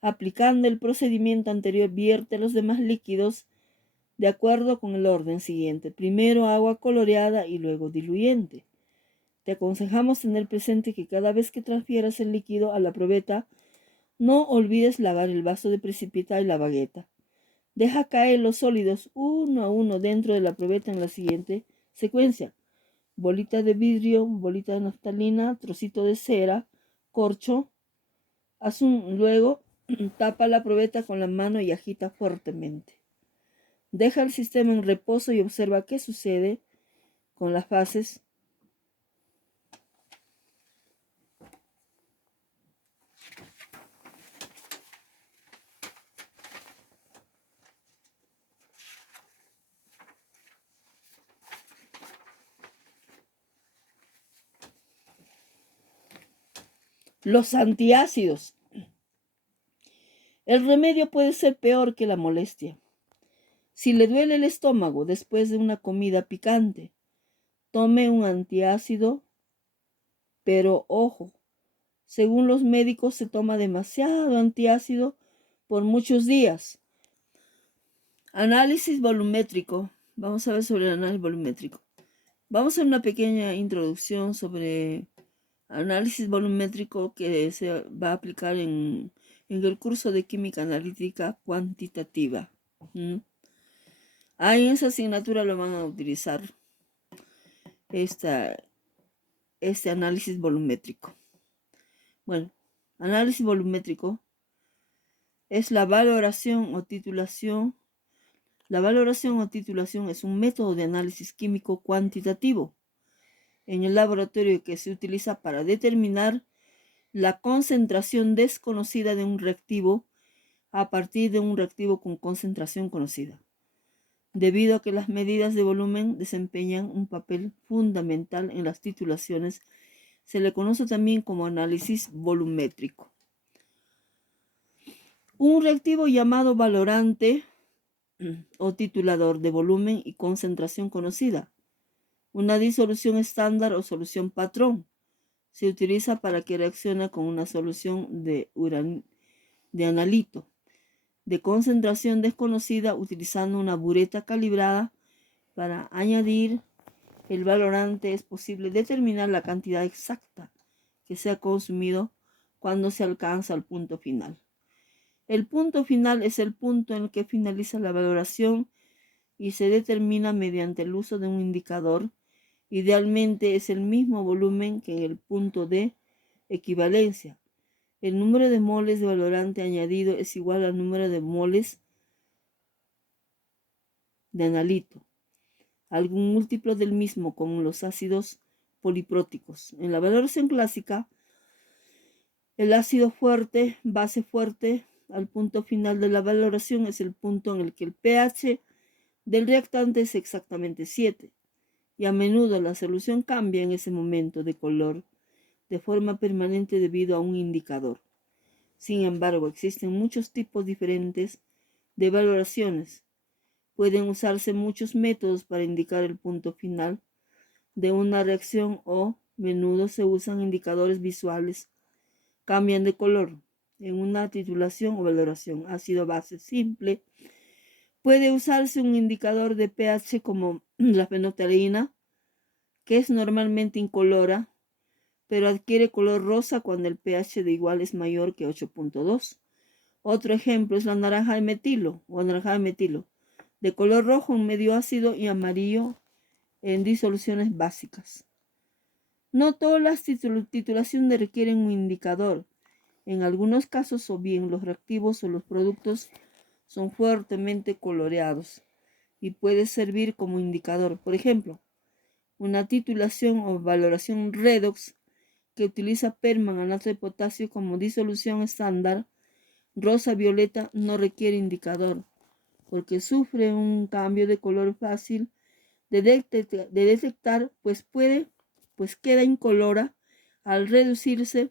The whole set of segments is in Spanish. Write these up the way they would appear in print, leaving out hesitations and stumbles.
Aplicando el procedimiento anterior, vierte los demás líquidos de acuerdo con el orden siguiente. Primero agua coloreada y luego diluyente. Te aconsejamos tener presente que cada vez que transfieras el líquido a la probeta, no olvides lavar el vaso de precipita y la bagueta. Deja caer los sólidos uno a uno dentro de la probeta en la siguiente secuencia: bolita de vidrio, bolita de naftalina, trocito de cera, corcho. Luego tapa la probeta con la mano y agita fuertemente. Deja el sistema en reposo y observa qué sucede con las fases. Los antiácidos. El remedio puede ser peor que la molestia. Si le duele el estómago después de una comida picante, tome un antiácido, pero ojo, según los médicos se toma demasiado antiácido por muchos días. Análisis volumétrico. Vamos a ver sobre el análisis volumétrico. Vamos a hacer una pequeña introducción sobre análisis volumétrico que se va a aplicar en el curso de química analítica cuantitativa. En esa asignatura lo van a utilizar este análisis volumétrico. Bueno, análisis volumétrico es la valoración o titulación. La valoración o titulación es un método de análisis químico cuantitativo en el laboratorio que se utiliza para determinar la concentración desconocida de un reactivo a partir de un reactivo con concentración conocida. Debido a que las medidas de volumen desempeñan un papel fundamental en las titulaciones, se le conoce también como análisis volumétrico. Un reactivo llamado valorante o titulador de volumen y concentración conocida. Una disolución estándar o solución patrón se utiliza para que reaccione con una solución de analito de concentración desconocida utilizando una bureta calibrada. Para añadir el valorante es posible determinar la cantidad exacta que se ha consumido cuando se alcanza el punto final. El punto final es el punto en el que finaliza la valoración y se determina mediante el uso de un indicador. Idealmente es el mismo volumen que en el punto de equivalencia. El número de moles de valorante añadido es igual al número de moles de analito, algún múltiplo del mismo con los ácidos polipróticos. En la valoración clásica, el ácido fuerte, base fuerte, al punto final de la valoración es el punto en el que el pH del reactante es exactamente 7, y a menudo la solución cambia en ese momento de color de forma permanente debido a un indicador. Sin embargo, existen muchos tipos diferentes de valoraciones. Pueden usarse muchos métodos para indicar el punto final de una reacción o menudo se usan indicadores visuales. Cambian de color en una titulación o valoración. Ácido-base simple. Puede usarse un indicador de pH como la fenolftalina, que es normalmente incolora, pero adquiere color rosa cuando el pH de igual es mayor que 8.2. Otro ejemplo es la naranja de metilo o naranja de metilo, de color rojo en medio ácido y amarillo en disoluciones básicas. No todas las titulaciones requieren un indicador. En algunos casos, o bien los reactivos o los productos son fuertemente coloreados y puede servir como indicador. Por ejemplo, una titulación o valoración redox que utiliza permanganato de potasio como disolución estándar rosa-violeta no requiere indicador porque sufre un cambio de color fácil de detectar, pues queda incolora al reducirse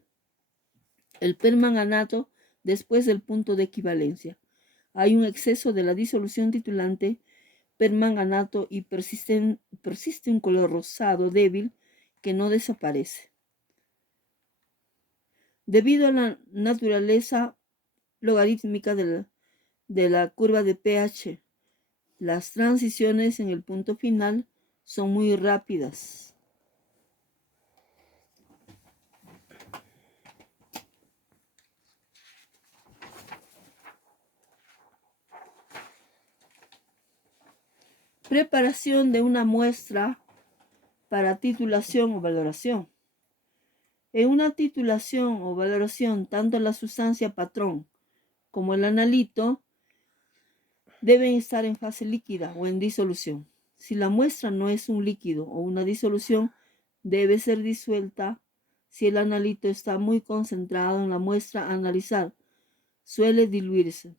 el permanganato después del punto de equivalencia. Hay un exceso de la disolución titulante permanganato y persiste un color rosado débil que no desaparece. Debido a la naturaleza logarítmica de la curva de pH. Las transiciones en el punto final son muy rápidas. Preparación de una muestra para titulación o valoración. En una titulación o valoración, tanto la sustancia patrón como el analito deben estar en fase líquida o en disolución. Si la muestra no es un líquido o una disolución, debe ser disuelta. Si el analito está muy concentrado en la muestra a analizar, suele diluirse.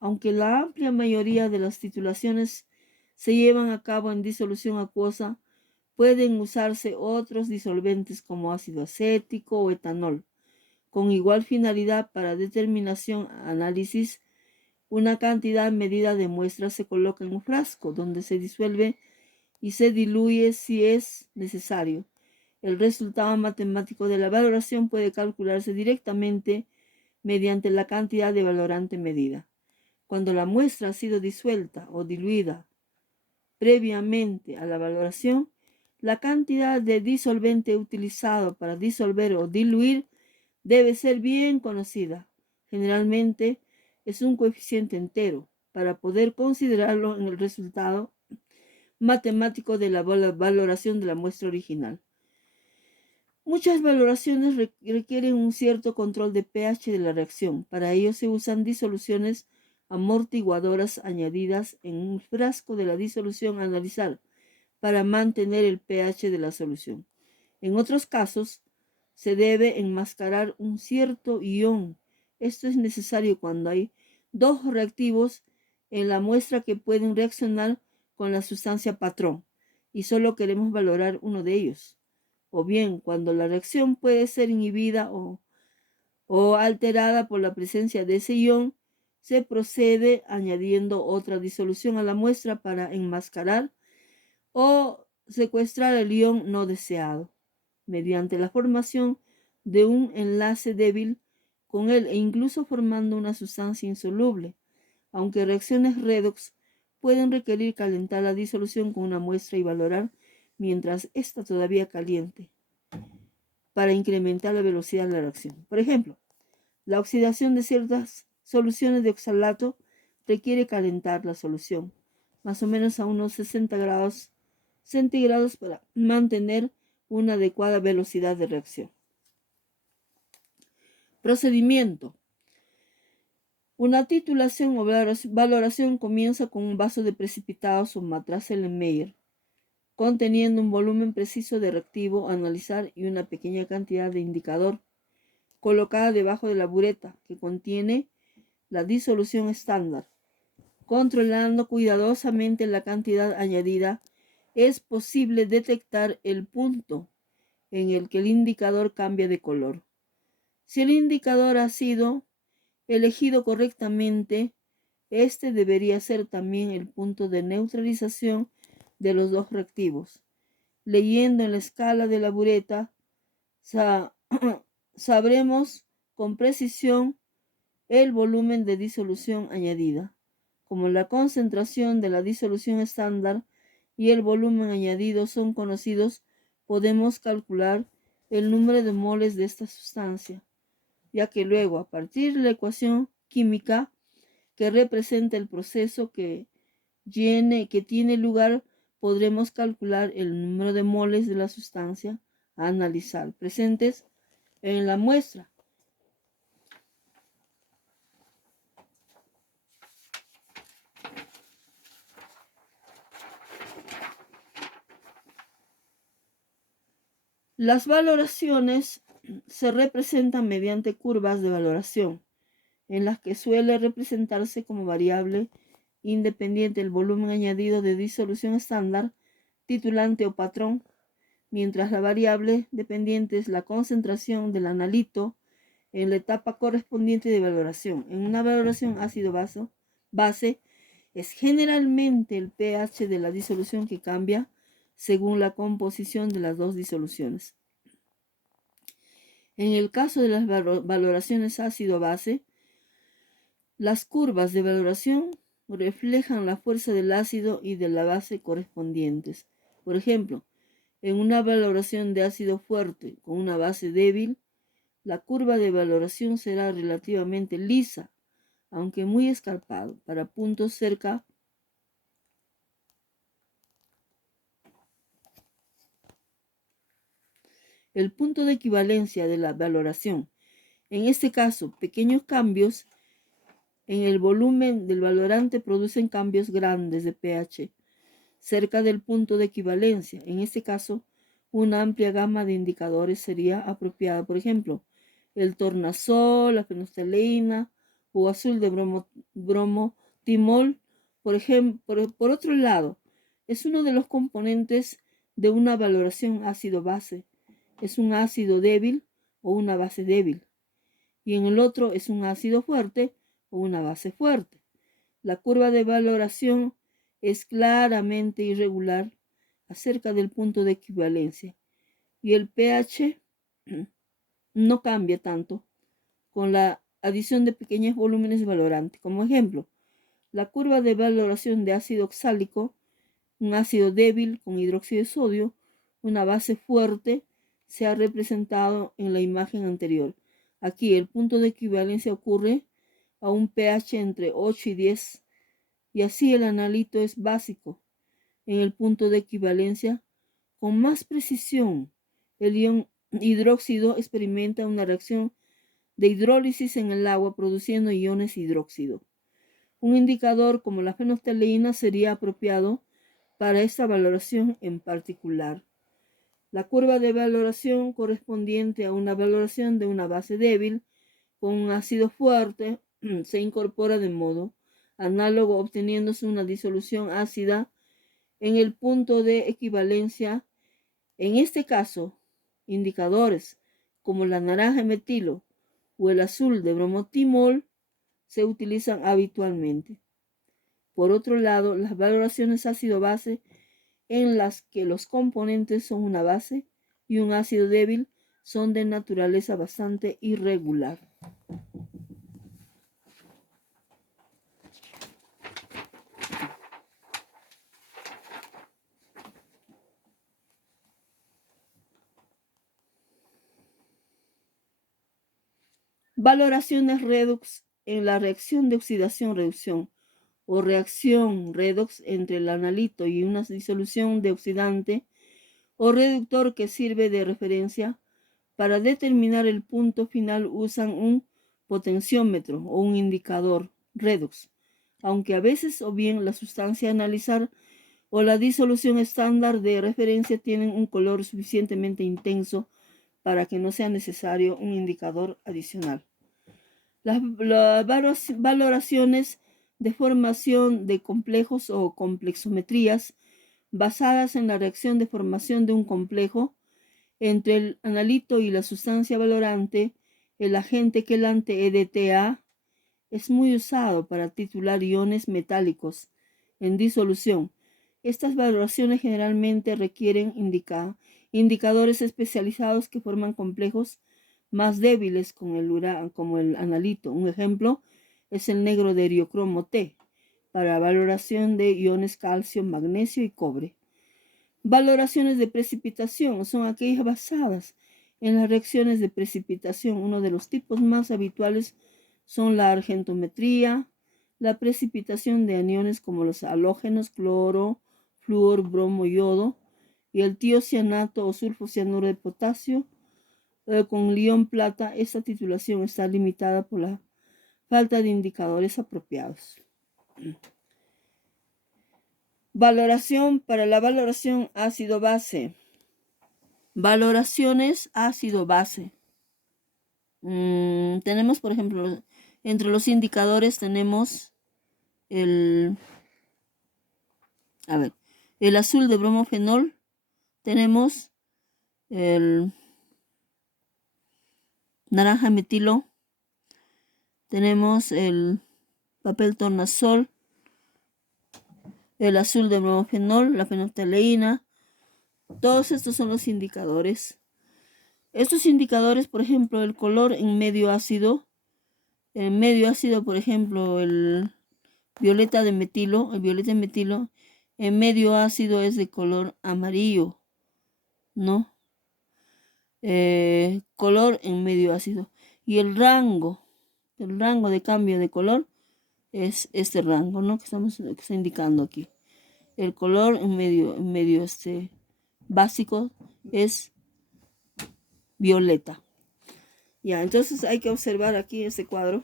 Aunque la amplia mayoría de las titulaciones se llevan a cabo en disolución acuosa, pueden usarse otros disolventes como ácido acético o etanol, con igual finalidad para determinación, análisis. Una cantidad medida de muestras se coloca en un frasco donde se disuelve y se diluye si es necesario. El resultado matemático de la valoración puede calcularse directamente mediante la cantidad de valorante medida. Cuando la muestra ha sido disuelta o diluida previamente a la valoración, la cantidad de disolvente utilizado para disolver o diluir debe ser bien conocida. Generalmente es un coeficiente entero para poder considerarlo en el resultado matemático de la valoración de la muestra original. Muchas valoraciones requieren un cierto control de pH de la reacción. Para ello se usan disoluciones amortiguadoras añadidas en un frasco de la disolución a analizar para mantener el pH de la solución. En otros casos, se debe enmascarar un cierto ion. Esto es necesario cuando hay dos reactivos en la muestra que pueden reaccionar con la sustancia patrón y solo queremos valorar uno de ellos. O bien cuando la reacción puede ser inhibida o alterada por la presencia de ese ion, se procede añadiendo otra disolución a la muestra para enmascarar o secuestrar el ion no deseado, mediante la formación de un enlace débil con él e incluso formando una sustancia insoluble, aunque reacciones redox pueden requerir calentar la disolución con una muestra y valorar mientras está todavía caliente para incrementar la velocidad de la reacción. Por ejemplo, la oxidación de ciertas soluciones de oxalato requiere calentar la solución, más o menos a unos 60 grados centígrados para mantener una adecuada velocidad de reacción. Procedimiento. Una titulación o valoración comienza con un vaso de precipitados o matraz Erlenmeyer, conteniendo un volumen preciso de reactivo a analizar y una pequeña cantidad de indicador, colocada debajo de la bureta que contiene la disolución estándar. Controlando cuidadosamente la cantidad añadida, es posible detectar el punto en el que el indicador cambia de color. Si el indicador ha sido elegido correctamente, este debería ser también el punto de neutralización de los dos reactivos. Leyendo en la escala de la bureta, sabremos con precisión el volumen de disolución añadida. Como la concentración de la disolución estándar y el volumen añadido son conocidos, podemos calcular el número de moles de esta sustancia, ya que luego, a partir de la ecuación química que representa el proceso que tiene lugar, podremos calcular el número de moles de la sustancia a analizar presentes en la muestra. Las valoraciones se representan mediante curvas de valoración, en las que suele representarse como variable independiente el volumen añadido de disolución estándar, titulante o patrón, mientras la variable dependiente es la concentración del analito en la etapa correspondiente de valoración. En una valoración ácido-base es generalmente el pH de la disolución que cambia según la composición de las dos disoluciones. En el caso de las valoraciones ácido-base, Las curvas de valoración reflejan la fuerza del ácido y de la base correspondientes. Por ejemplo, en una valoración de ácido fuerte con una base débil, la curva de valoración será relativamente lisa, aunque muy escarpado, para puntos cerca el punto de equivalencia de la valoración. En este caso, pequeños cambios en el volumen del valorante producen cambios grandes de pH cerca del punto de equivalencia. En este caso, una amplia gama de indicadores sería apropiada. Por ejemplo, el tornasol, la fenolftaleína o azul de bromotimol. Por otro lado, es uno de los componentes de una valoración ácido-base. Es un ácido débil o una base débil. Y en el otro es un ácido fuerte o una base fuerte. La curva de valoración es claramente irregular acerca del punto de equivalencia y el pH no cambia tanto con la adición de pequeños volúmenes valorantes. Como ejemplo, la curva de valoración de ácido oxálico, un ácido débil con hidróxido de sodio, una base fuerte, se ha representado en la imagen anterior. Aquí el punto de equivalencia ocurre a un pH entre 8 y 10 y así el analito es básico. En el punto de equivalencia, con más precisión, el ion hidróxido experimenta una reacción de hidrólisis en el agua produciendo iones hidróxido. Un indicador como la fenolftaleína sería apropiado para esta valoración en particular. La curva de valoración correspondiente a una valoración de una base débil con un ácido fuerte se incorpora de modo análogo obteniéndose una disolución ácida en el punto de equivalencia. En este caso, indicadores como la naranja metilo o el azul de bromotimol se utilizan habitualmente. Por otro lado, las valoraciones ácido-base en las que los componentes son una base y un ácido débil son de naturaleza bastante irregular. Valoraciones redox en la reacción de oxidación-reducción o reacción redox entre el analito y una disolución de oxidante o reductor que sirve de referencia. Para determinar el punto final usan un potenciómetro o un indicador redox, aunque a veces o bien la sustancia a analizar o la disolución estándar de referencia tienen un color suficientemente intenso para que no sea necesario un indicador adicional. Las valoraciones de formación de complejos o complexometrías basadas en la reacción de formación de un complejo entre el analito y la sustancia valorante, el agente quelante EDTA, es muy usado para titular iones metálicos en disolución. Estas valoraciones generalmente requieren indicadores especializados que forman complejos más débiles como el analito. Un ejemplo es el negro de eriocromo T para valoración de iones calcio, magnesio y cobre. Valoraciones de precipitación son aquellas basadas en las reacciones de precipitación. Uno de los tipos más habituales son la argentometría, la precipitación de aniones como los halógenos, cloro, flúor, bromo, yodo, y el tiocianato o sulfocianuro de potasio con ion plata. Esta titulación está limitada por la falta de indicadores apropiados. Valoración para la valoración ácido-base. Valoraciones ácido-base. Tenemos, por ejemplo, entre los indicadores tenemos el azul de bromofenol, tenemos el naranja metilo, tenemos el papel tornasol, el azul de bromofenol, la fenolftaleína. Todos estos son los indicadores. Estos indicadores, por ejemplo, el color en medio ácido, En medio ácido, por ejemplo, el violeta de metilo, en medio ácido es de color amarillo, ¿no? Color en medio ácido. Y el rango de cambio de color es este rango, ¿no? Que está indicando aquí. El color en medio básico es violeta. Ya, entonces hay que observar aquí este cuadro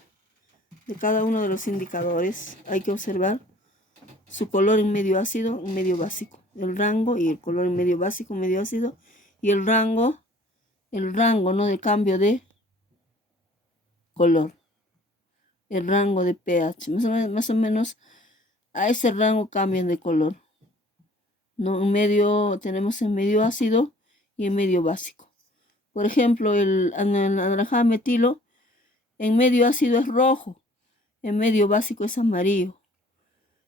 de cada uno de los indicadores. Hay que observar su color en medio ácido, en medio básico. El rango y el color en medio básico, medio ácido. Y el rango, ¿no? De cambio de color. El rango de pH. Más o menos a ese rango cambian de color, ¿no? Tenemos en medio ácido y en medio básico. Por ejemplo, el anaranjado metilo en medio ácido es rojo, en medio básico es amarillo.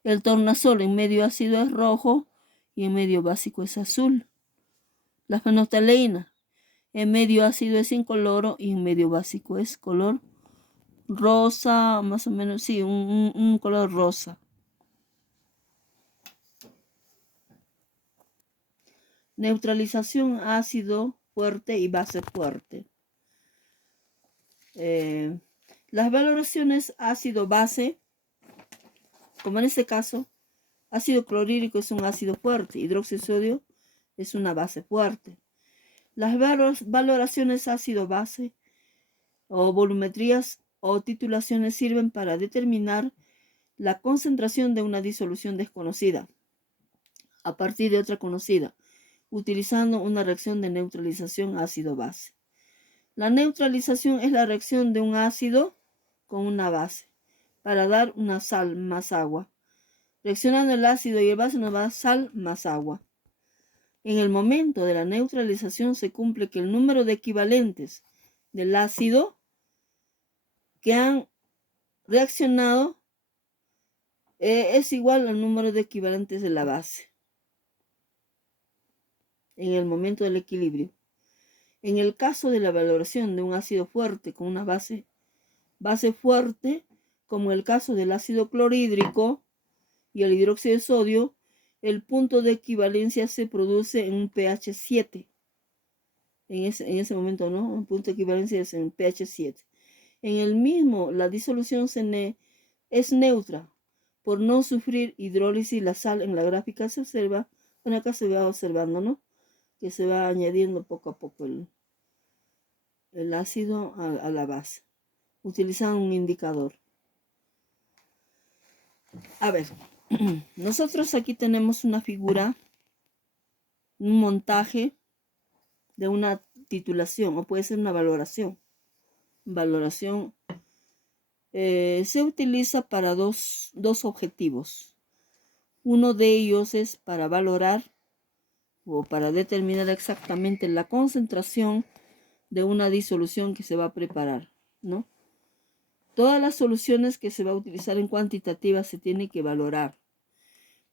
El tornasol en medio ácido es rojo y en medio básico es azul. La fenolftaleína en medio ácido es incoloro y en medio básico es color rosa, más o menos, sí, un color rosa. Neutralización ácido fuerte y base fuerte. Las valoraciones ácido-base, como en este caso, ácido clorhídrico es un ácido fuerte, hidróxido de sodio es una base fuerte. Las valoraciones ácido-base o volumetrías o titulaciones sirven para determinar la concentración de una disolución desconocida a partir de otra conocida, utilizando una reacción de neutralización ácido-base. La neutralización es la reacción de un ácido con una base para dar una sal más agua. Reaccionando el ácido y el base nos da sal más agua. En el momento de la neutralización se cumple que el número de equivalentes del ácido que han reaccionado es igual al número de equivalentes de la base en el momento del equilibrio. En el caso de la valoración de un ácido fuerte con una base fuerte, como el caso del ácido clorhídrico y el hidróxido de sodio, el punto de equivalencia se produce en un pH 7. En ese momento, ¿no? El punto de equivalencia es en pH 7. En el mismo, la disolución es neutra. Por no sufrir hidrólisis, la sal en la gráfica se observa, bueno, acá se va observando, ¿no? Que se va añadiendo poco a poco el ácido a la base, utilizando un indicador. A ver, nosotros aquí tenemos una figura, un montaje de una titulación, o puede ser una valoración. Valoración se utiliza para dos objetivos. Uno de ellos es para valorar o para determinar exactamente la concentración de una disolución que se va a preparar, ¿no? Todas las soluciones que se va a utilizar en cuantitativa se tienen que valorar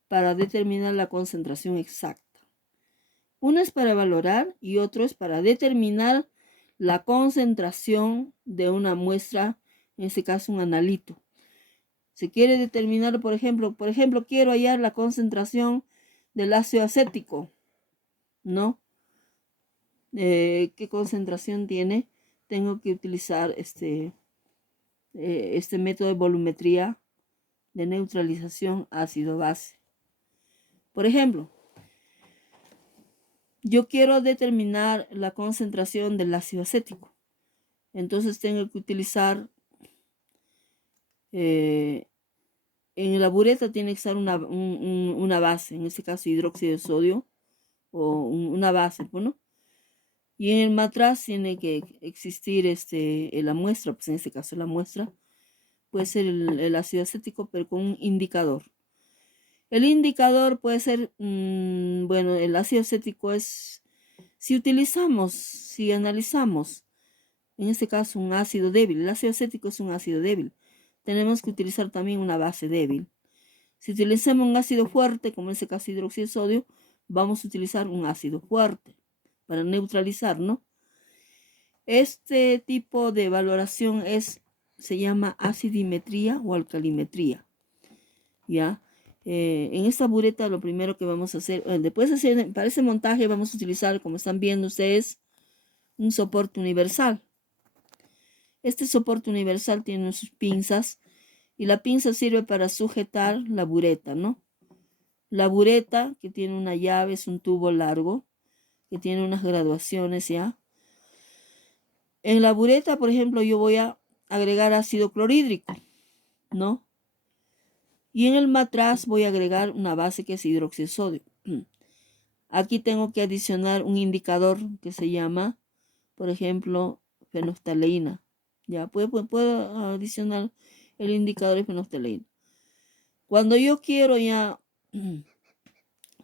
para determinar la concentración exacta. Uno es para valorar y otro es para determinar la concentración de una muestra, en este caso un analito. Se quiere determinar, por ejemplo, quiero hallar la concentración del ácido acético, ¿no? ¿Qué concentración tiene? Tengo que utilizar este método de volumetría de neutralización ácido-base. Por ejemplo, yo quiero determinar la concentración del ácido acético. Entonces tengo que utilizar, en la bureta tiene que estar una base, en este caso hidróxido de sodio, o una base, ¿no? Y en el matraz tiene que existir la muestra, pues en este caso la muestra puede ser el ácido acético, pero con un indicador. El indicador puede ser, bueno, el ácido acético es, si analizamos, en este caso un ácido débil, el ácido acético es un ácido débil, tenemos que utilizar también una base débil. Si utilizamos un ácido fuerte, como en este caso hidróxido de sodio, vamos a utilizar un ácido fuerte para neutralizar, ¿no? Este tipo de valoración es se llama acidimetría o alcalimetría. ¿Ya? En esta bureta lo primero que vamos a hacer, después de hacer, para ese montaje vamos a utilizar, como están viendo ustedes, un soporte universal. Este soporte universal tiene sus pinzas y la pinza sirve para sujetar la bureta, ¿no? La bureta, que tiene una llave, es un tubo largo, que tiene unas graduaciones, ¿ya? En la bureta, por ejemplo, yo voy a agregar ácido clorhídrico, ¿no? Y en el matraz voy a agregar una base que es hidróxido de sodio. Aquí tengo que adicionar un indicador que se llama, por ejemplo, fenoftaleína. Ya, puedo adicionar el indicador de fenoftaleína. Cuando yo quiero ya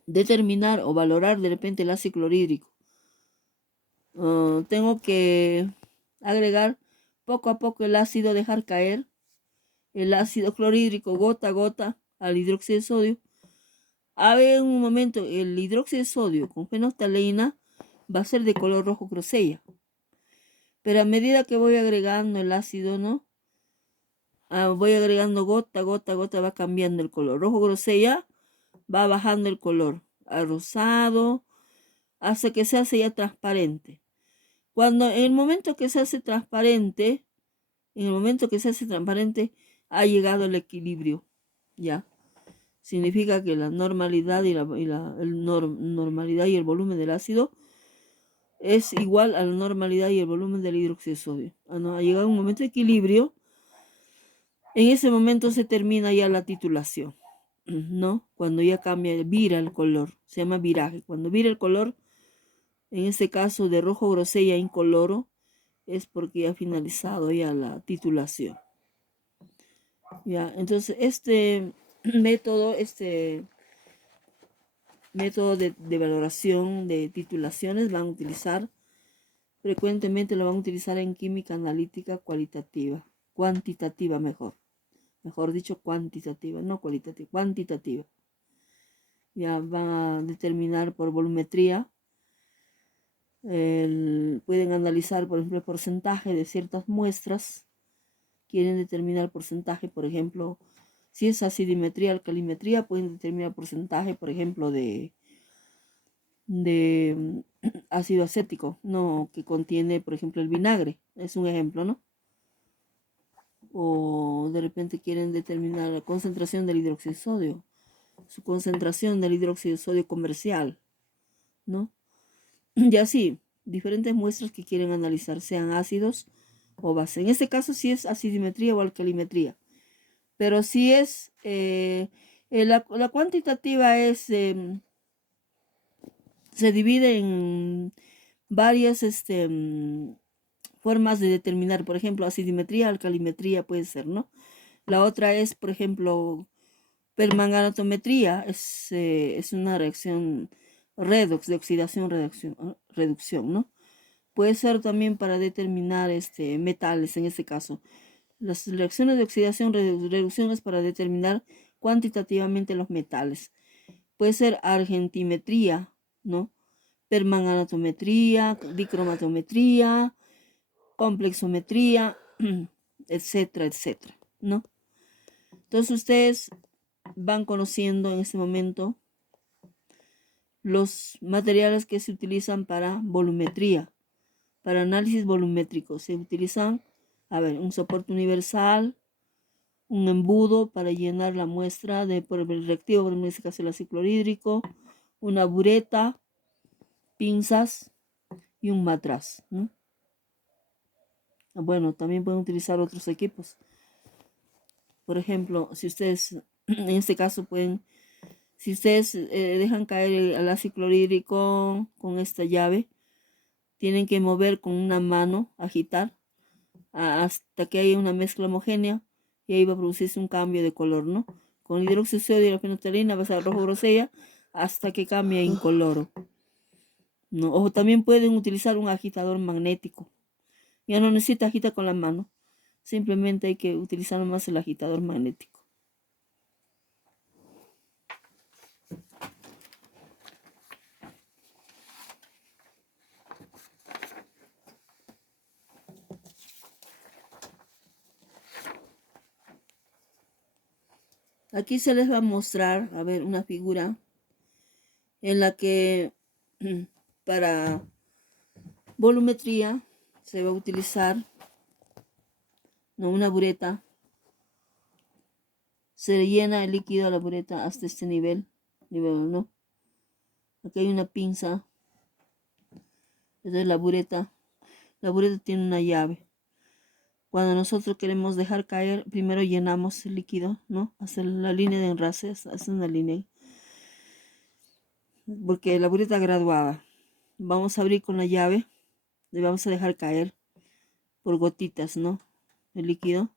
determinar o valorar de repente el ácido clorhídrico, tengo que agregar poco a poco el ácido, dejar caer el ácido clorhídrico gota a gota al hidróxido de sodio. A ver, en un momento el hidróxido de sodio con fenoftaleína va a ser de color rojo grosella. Pero a medida que voy agregando el ácido, ¿no? Voy agregando gota, gota, gota, va cambiando el color. Rojo grosella va bajando el color a rosado hasta que se hace ya transparente. Cuando en el momento que se hace transparente, ha llegado el equilibrio, ¿ya? Significa que la normalidad normalidad y el volumen del ácido es igual a la normalidad y el volumen del hidróxido de sodio. Ha llegado un momento de equilibrio. En ese momento se termina ya la titulación, ¿no? Cuando ya cambia, vira el color, se llama viraje. Cuando vira el color, en este caso de rojo grosella incoloro, es porque ha finalizado ya la titulación. Ya, entonces este método de valoración de titulaciones frecuentemente lo van a utilizar en química analítica cuantitativa mejor dicho cuantitativa, no cualitativa, cuantitativa. Ya van a determinar por volumetría, pueden analizar por ejemplo el porcentaje de ciertas muestras, quieren determinar porcentaje, por ejemplo, si es acidimetría, alcalimetría, pueden determinar porcentaje, por ejemplo, de ácido acético, no, que contiene, por ejemplo, el vinagre, es un ejemplo, ¿no? O de repente quieren determinar la concentración del hidróxido de sodio, su concentración del hidróxido de sodio comercial, ¿no? Y así, diferentes muestras que quieren analizar, sean ácidos o base. En este caso sí es acidimetría o alcalimetría, pero si es, la cuantitativa es, se divide en varias formas de determinar, por ejemplo, acidimetría, alcalimetría puede ser, ¿no? La otra es, por ejemplo, permanganatometría, es una reacción redox, de oxidación, reducción, ¿no? Puede ser también para determinar metales, en este caso. Las reacciones de oxidación, reducción es para determinar cuantitativamente los metales. Puede ser argentimetría, ¿no? Permanganatometría, dicromatometría, complexometría, etcétera, etcétera, ¿no? Entonces ustedes van conociendo en este momento los materiales que se utilizan para volumetría, para análisis volumétrico. Se utilizan, un soporte universal, un embudo para llenar la muestra por el reactivo, por este caso el ácido clorhídrico, una bureta, pinzas y un matraz, ¿no? Bueno, también pueden utilizar otros equipos. Por ejemplo, si ustedes, en este caso si ustedes dejan caer el ácido clorhídrico con esta llave, tienen que mover con una mano, agitar, hasta que haya una mezcla homogénea y ahí va a producirse un cambio de color, ¿no? Con el hidróxido de sodio y la fenoxetalina va a ser rojo grosella hasta que cambie a incoloro, ¿no? O también pueden utilizar un agitador magnético. Ya no necesita agitar con la mano, simplemente hay que utilizar más el agitador magnético. Aquí se les va a mostrar, a ver, una figura en la que para volumetría se va a utilizar, ¿no?, una bureta. Se llena el líquido a la bureta hasta este nivel, nivel 1. Aquí hay una pinza. Esta es la bureta. La bureta tiene una llave. Cuando nosotros queremos dejar caer, primero llenamos el líquido, ¿no? Hasta la línea de enrase, hasta una línea. Porque la bureta graduada. Vamos a abrir con la llave y vamos a dejar caer por gotitas, ¿no?, el líquido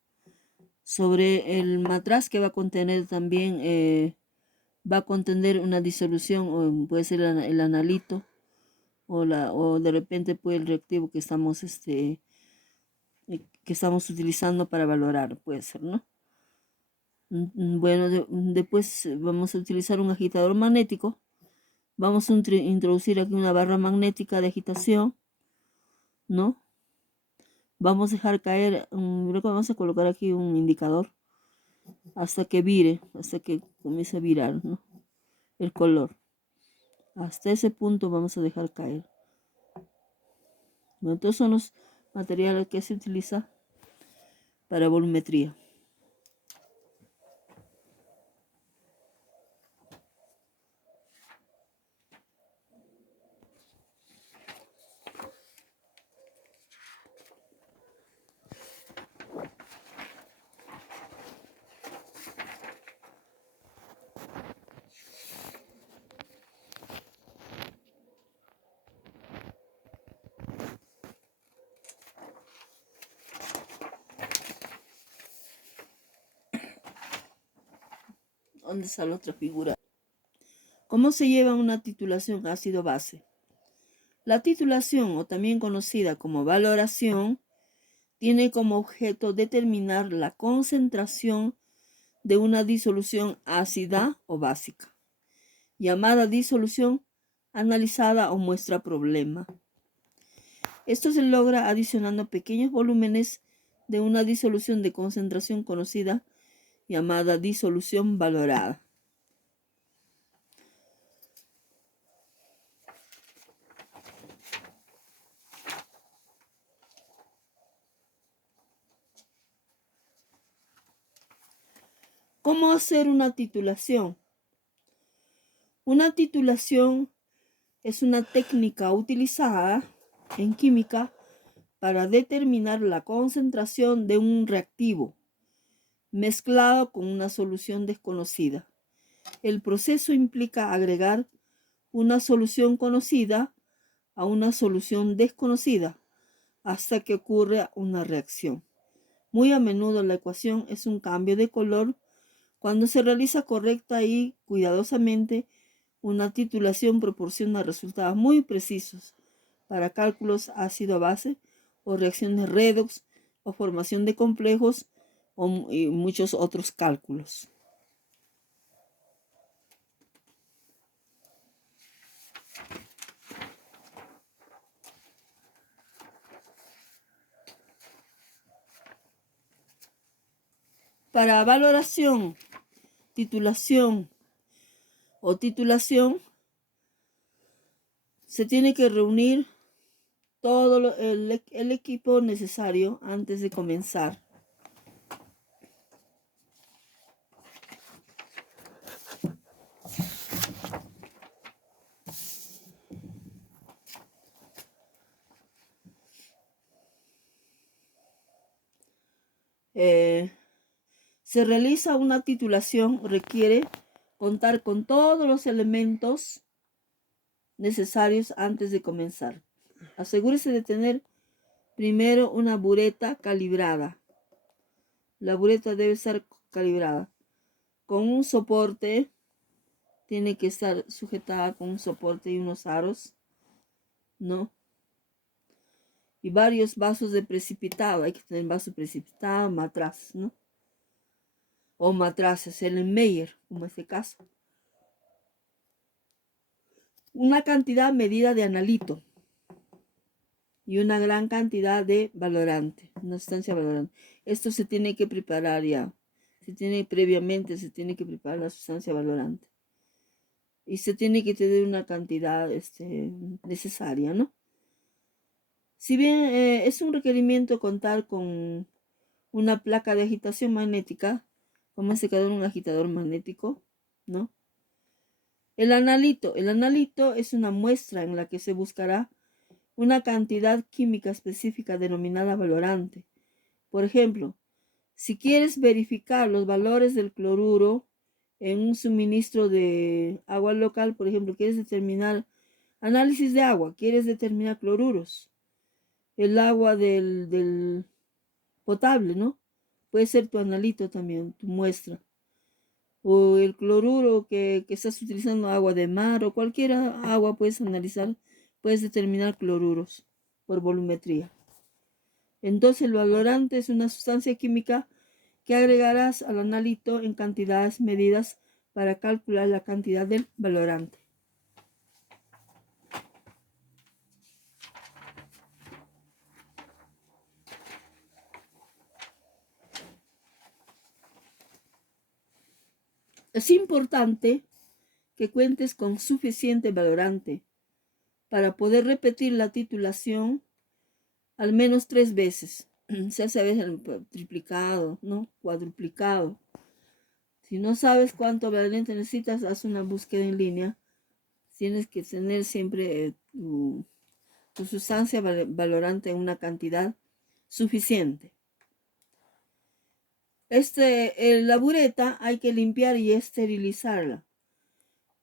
sobre el matraz, que va a contener también, va a contener una disolución, o puede ser el analito, o de repente pues el reactivo que estamos utilizando para valorar, puede ser, ¿no? Bueno, después vamos a utilizar un agitador magnético. Vamos a introducir aquí una barra magnética de agitación, ¿no? Vamos a dejar caer, vamos a colocar aquí un indicador hasta que vire, hasta que comience a virar, ¿no?, el color. Hasta ese punto vamos a dejar caer. Bueno, estos son los materiales que se utiliza para volumetría. ¿Dónde está la otra figura? ¿Cómo se lleva una titulación ácido-base? La titulación, o también conocida como valoración, tiene como objeto determinar la concentración de una disolución ácida o básica, llamada disolución analizada o muestra problema. Esto se logra adicionando pequeños volúmenes de una disolución de concentración conocida, llamada disolución valorada. ¿Cómo hacer una titulación? Una titulación es una técnica utilizada en química para determinar la concentración de un reactivo mezclado con una solución desconocida. El proceso implica agregar una solución conocida a una solución desconocida hasta que ocurra una reacción. Muy a menudo la ecuación es un cambio de color. Cuando se realiza correcta y cuidadosamente, una titulación proporciona resultados muy precisos para cálculos ácido-base o reacciones redox o formación de complejos y muchos otros cálculos. Para valoración, titulación o titulación, se tiene que reunir todo el equipo necesario antes de comenzar. Se realiza una titulación, requiere contar con todos los elementos necesarios antes de comenzar. Asegúrese de tener primero una bureta calibrada. La bureta debe estar calibrada con un soporte, tiene que estar sujetada con un soporte y unos aros, ¿no? Y varios vasos de precipitado, hay que tener vaso precipitado, matraz, ¿no? O matraces, el Meyer, como este caso. Una cantidad medida de analito y una gran cantidad de valorante, una sustancia valorante. Esto se tiene que preparar ya. Previamente se tiene que preparar la sustancia valorante. Y se tiene que tener una cantidad necesaria, ¿no? Si bien es un requerimiento contar con una placa de agitación magnética, como en este caso un agitador magnético, ¿no? El analito es una muestra en la que se buscará una cantidad química específica denominada valorante. Por ejemplo, si quieres verificar los valores del cloruro en un suministro de agua local, por ejemplo, quieres determinar análisis de agua, quieres determinar cloruros, el agua del potable, ¿no? Puede ser tu analito también, tu muestra. O el cloruro que estás utilizando, agua de mar o cualquier agua puedes analizar, puedes determinar cloruros por volumetría. Entonces el valorante es una sustancia química que agregarás al analito en cantidades medidas para calcular la cantidad del valorante. Es importante que cuentes con suficiente valorante para poder repetir la titulación al menos 3 veces. Se hace a veces triplicado, ¿no? Cuadruplicado. Si no sabes cuánto valorante necesitas, haz una búsqueda en línea. Tienes que tener siempre tu sustancia valorante en una cantidad suficiente. La bureta hay que limpiar y esterilizarla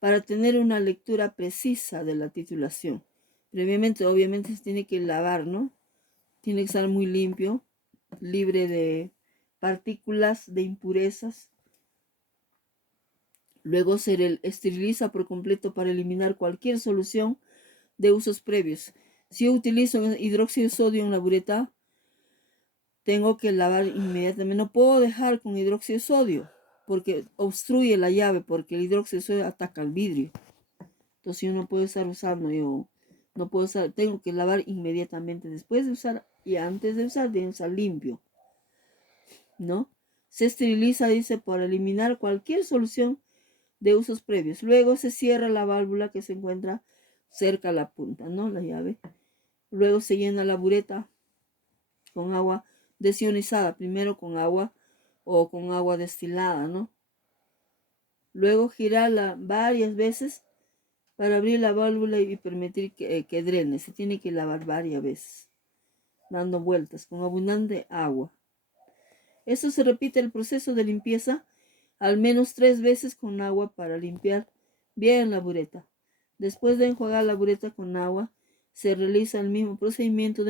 para tener una lectura precisa de la titulación. Previamente, obviamente, se tiene que lavar, ¿no? Tiene que estar muy limpio, libre de partículas, de impurezas. Luego se esteriliza por completo para eliminar cualquier solución de usos previos. Si yo utilizo hidróxido de sodio en la bureta, tengo que lavar inmediatamente. No puedo dejar con hidróxido de sodio porque obstruye la llave, porque el hidróxido de sodio ataca al vidrio. Entonces yo no puedo estar usando, tengo que lavar inmediatamente después de usar y antes de usar, debe estar limpio, ¿no? Se esteriliza, dice, para eliminar cualquier solución de usos previos. Luego se cierra la válvula que se encuentra cerca a la punta, ¿no? La llave. Luego se llena la bureta con agua desionizada, primero con agua o con agua destilada, ¿no? Luego girarla varias veces para abrir la válvula y permitir que drene. Se tiene que lavar varias veces, dando vueltas con abundante agua. Esto se repite el proceso de limpieza al menos 3 veces con agua para limpiar bien la bureta. Después de enjuagar la bureta con agua, se realiza el mismo procedimiento